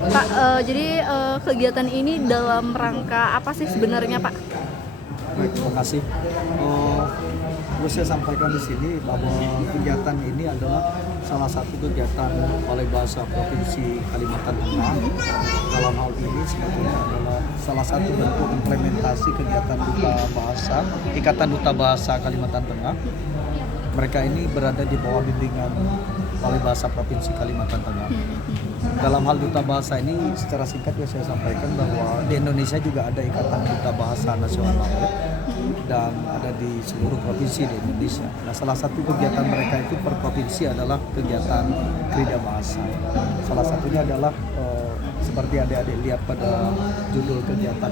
Pak, jadi kegiatan ini dalam rangka apa sih sebenarnya, Pak? Baik, terima kasih. Eh, Terus saya sampaikan di sini bahwa kegiatan ini adalah salah satu kegiatan Balai Bahasa Provinsi Kalimantan Tengah. Dalam hal ini sebetulnya adalah salah satu bentuk implementasi kegiatan Duta Bahasa, Ikatan Duta Bahasa Kalimantan Tengah. Mereka ini berada di bawah bimbingan Balai Bahasa Provinsi Kalimantan Tengah. Dalam hal Duta Bahasa ini secara singkat ya saya sampaikan bahwa di Indonesia juga ada Ikatan Duta Bahasa Nasional ya, dan ada di seluruh provinsi di Indonesia. Nah, salah satu kegiatan mereka itu per provinsi adalah kegiatan Krida Bahasa. Salah satunya adalah seperti adik-adik lihat pada judul kegiatan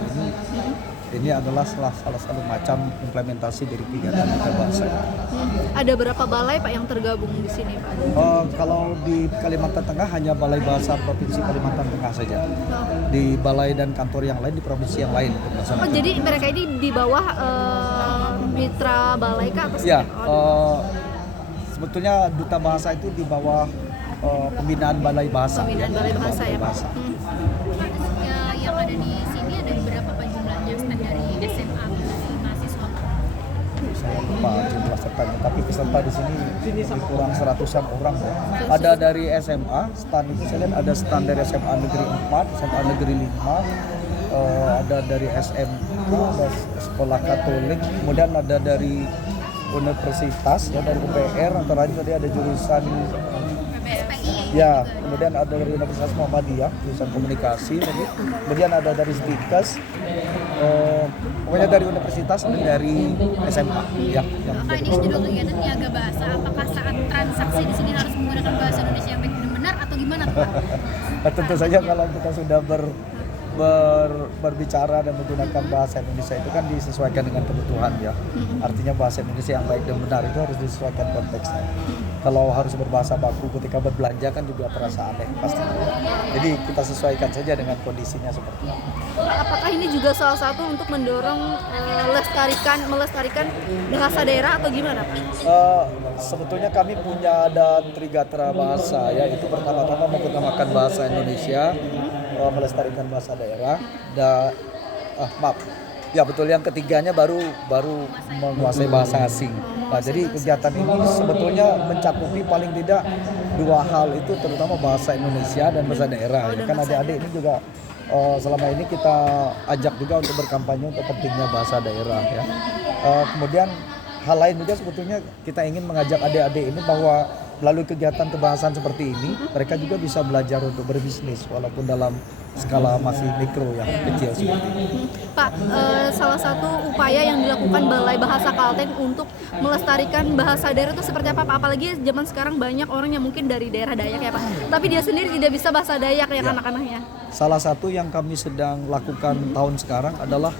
ini adalah salah satu macam implementasi dari kegiatan Duta Bahasa. Ada berapa balai, Pak, yang tergabung di sini, Pak? Kalau di Kalimantan Tengah hanya Balai Bahasa Provinsi Kalimantan Tengah saja. Di balai dan kantor yang lain di provinsi yang lain. Oh, jadi mereka ini di bawah mitra balai kah atau Ya, seperti apa? sebetulnya Duta Bahasa itu di bawah pembinaan Balai Bahasa. Pembinaan Balai Bahasa ya, Pak? Yang ada di sini ada berapa Pak jumlahnya stand dari SMA dari mahasiswa? Saya lupa jumlah pesertanya, tapi peserta di sini lebih kurang 100-an orang ya. Ada dari SMA, stand itu saya lihat ada stand dari SMA Negeri 4, SMA Negeri 5, ada dari SMK, ada sekolah Katolik, kemudian ada dari universitas ya, dari UPR, antara lain tadi ada jurusan ya, kemudian ada dari Universitas Muhammadiyah jurusan komunikasi tadi, kemudian ada dari Stikes, pokoknya dari universitas dan dari SMA ya. Apakah ini judul kegiatan Niaga Bahasa? Apakah saat transaksi di sini harus menggunakan bahasa Indonesia yang baik dan benar atau gimana tuh, Pak? Nah, tentu saja kalau kita sudah berbicara dan menggunakan bahasa Indonesia itu kan disesuaikan dengan kebutuhan ya. Artinya bahasa Indonesia yang baik dan benar itu harus disesuaikan konteksnya. Kalau harus berbahasa baku ketika berbelanja kan juga terasa aneh pasti. Jadi kita sesuaikan saja dengan kondisinya seperti itu. Apakah ini juga salah satu untuk mendorong melestarikan bahasa daerah atau gimana, Pak? Sebetulnya kami punya ada trigatra bahasa ya, itu pertama-tama mengutamakan bahasa Indonesia, melestarikan bahasa daerah, dan ya betul, yang ketiganya baru menguasai bahasa asing. Nah, jadi kegiatan ini sebetulnya mencakupi paling tidak dua hal itu, terutama bahasa Indonesia dan bahasa daerah. Ya kan adik-adik ini juga selama ini kita ajak juga untuk berkampanye untuk pentingnya bahasa daerah ya. Kemudian hal lain juga sebetulnya kita ingin mengajak adik-adik ini bahwa melalui kegiatan kebahasan seperti ini mereka juga bisa belajar untuk berbisnis walaupun dalam skala masih mikro yang kecil seperti ini. Pak, salah satu upaya yang dilakukan Balai Bahasa Kalteng untuk melestarikan bahasa daerah itu seperti apa, Pak? Apalagi zaman sekarang banyak orang yang mungkin dari daerah Dayak ya, Pak, tapi dia sendiri tidak bisa bahasa Dayak ya, anak-anaknya. Salah satu yang kami sedang lakukan tahun sekarang adalah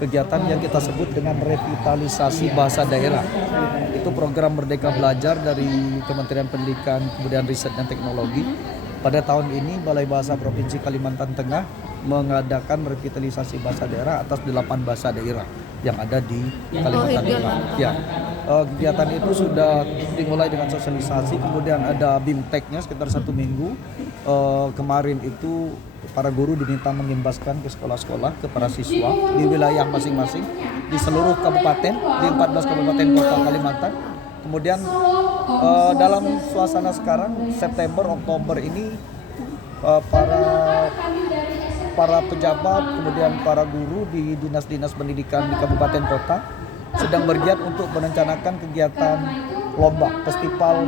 kegiatan yang kita sebut dengan revitalisasi bahasa daerah. Itu program Merdeka Belajar dari Kementerian Pendidikan, kemudian Riset dan Teknologi. Pada tahun ini Balai Bahasa Provinsi Kalimantan Tengah mengadakan revitalisasi bahasa daerah atas 8 bahasa daerah yang ada di Kalimantan Tengah. Ya, kegiatan itu sudah dimulai dengan sosialisasi, kemudian ada BIMTEK-nya sekitar 1 minggu. Kemarin itu para guru diminta mengimbaskan ke sekolah-sekolah, ke para siswa di wilayah masing-masing di seluruh kabupaten, di 14 kabupaten kota Kalimantan. Kemudian dalam suasana sekarang September Oktober ini para pejabat kemudian para guru di dinas-dinas pendidikan di kabupaten kota sedang bergiat untuk merencanakan kegiatan lomba festival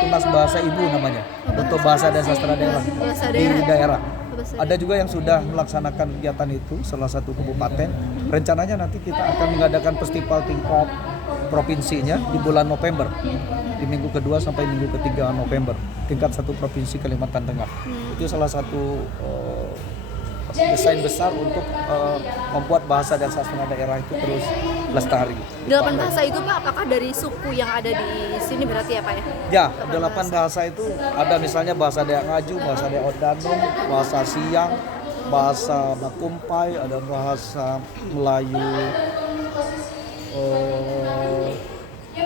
tunas bahasa ibu namanya, untuk bahasa dan sastra daerah di daerah. Ada juga yang sudah melaksanakan kegiatan itu salah satu kabupaten. Rencananya nanti kita akan mengadakan festival tingkat provinsinya di bulan November, di minggu kedua sampai minggu ketiga November, tingkat 1 provinsi Kalimantan Tengah. Itu salah satu desain besar untuk membuat bahasa dan sastra daerah itu terus lestari. 8 bahasa itu, Pak, apakah dari suku yang ada di sini berarti ya, Pak ya? Ya, 8 bahasa itu ada misalnya bahasa Dayak Ngaju, bahasa Dayak Odanum, bahasa Siang, bahasa Bakumpai, ada bahasa Melayu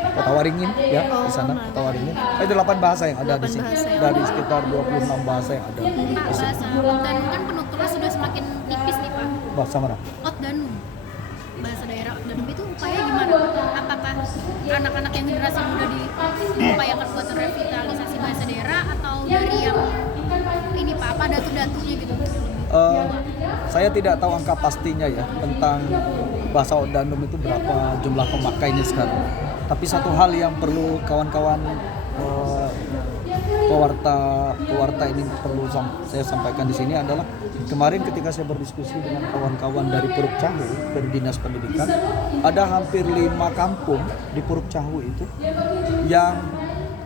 Kota Waringin ya di sana Kota Waringin. Itu 8 bahasa yang ada di 8 sini. bahasa yang Dari sekitar 26 bahasa yang ada. Pak, bahasa Otdanum kan penuturnya sudah semakin tipis nih Pak. Bahasa mana? Otdanum, bahasa daerah Otdanum itu upaya gimana Pak? Apakah anak-anak yang generasi muda diupayakan buat revitalisasi bahasa daerah atau dari yang ini Pak, apa datu-datunya gitu? Saya tidak tahu angka pastinya ya tentang bahasa Otdanum itu berapa jumlah pemakainya sekarang. Tapi satu hal yang perlu kawan-kawan pewarta ini perlu saya sampaikan di sini adalah kemarin ketika saya berdiskusi dengan kawan-kawan dari Puruk Cahu dari Dinas Pendidikan, ada hampir 5 kampung di Puruk Cahu itu yang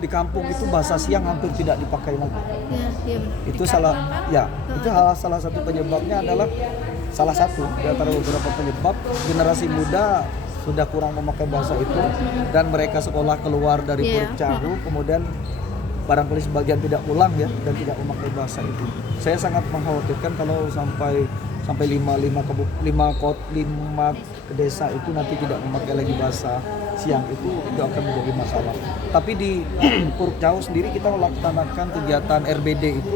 di kampung itu bahasa siang hampir tidak dipakai lagi. Iya, iya benar. Itu salah satu penyebabnya adalah salah satu di antara beberapa penyebab generasi muda sudah kurang memakai bahasa itu dan mereka sekolah keluar dari Puruk Cahu kemudian barangkali sebagian tidak pulang ya dan tidak memakai bahasa itu. Saya sangat mengkhawatirkan kalau sampai 5 desa itu nanti tidak memakai lagi bahasa siang itu akan menjadi masalah. Tapi di Puruk Cahu sendiri kita melaksanakan kegiatan RBD itu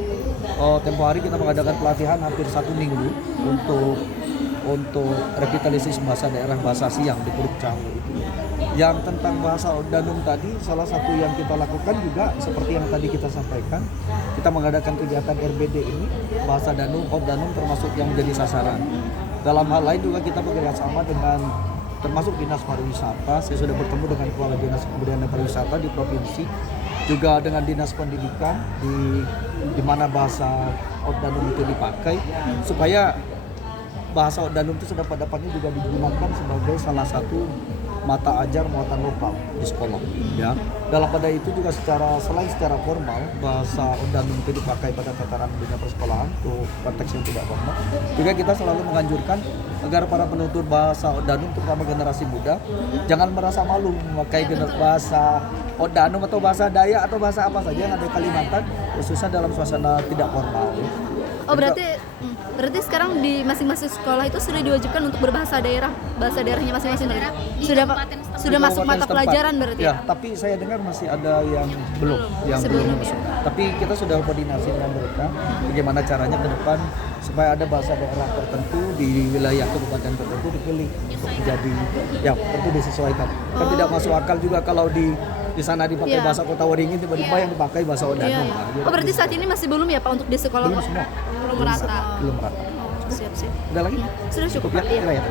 tempo hari kita mengadakan pelatihan hampir 1 minggu untuk revitalisasi bahasa daerah bahasa siang di Puruk Cahu itu. Yang tentang bahasa Otdanum tadi, salah satu yang kita lakukan juga seperti yang tadi kita sampaikan, kita mengadakan kegiatan RBD ini, bahasa Otdanum termasuk yang menjadi sasaran. Dalam hal lain juga kita bekerja sama dengan termasuk Dinas Pariwisata. Saya sudah bertemu dengan Kepala Dinas Kebudayaan dan Pariwisata di provinsi, juga dengan Dinas Pendidikan di mana bahasa Otdanum itu dipakai, supaya bahasa Otdanum itu sedapatnya juga digunakan sebagai salah satu mata ajar muatan lokal di sekolah ya. Dalam pada itu juga selain secara formal bahasa Otdanum itu dipakai pada tataran dunia persekolahan untuk konteks yang tidak formal, juga kita selalu menganjurkan agar para penutur bahasa Otdanum terutama generasi muda jangan merasa malu memakai bahasa Otdanum atau bahasa Dayak atau bahasa apa saja yang ada di Kalimantan, khususnya dalam suasana tidak formal ya. Oh berarti sekarang di masing-masing sekolah itu sudah diwajibkan untuk berbahasa daerah, bahasa daerahnya masing-masing berarti sudah masuk mata pelajaran berarti ya. Tapi saya dengar masih ada yang belum masuk. Tapi kita sudah koordinasi dengan mereka bagaimana caranya ke depan supaya ada bahasa daerah tertentu di wilayah kabupaten tertentu dipilih untuk menjadi ya tentu disesuaikan. Kan tidak masuk akal juga kalau di sana dipakai bahasa Kota Waringin tiba-tiba yang dipakai bahasa Otdanum. Oh berarti saat ini masih belum ya Pak untuk di sekolah? Belum semua. Belum merata. Belum merata. Oh, siap. Udah lagi? Sudah cukup ya? Pak. Iya. Ya.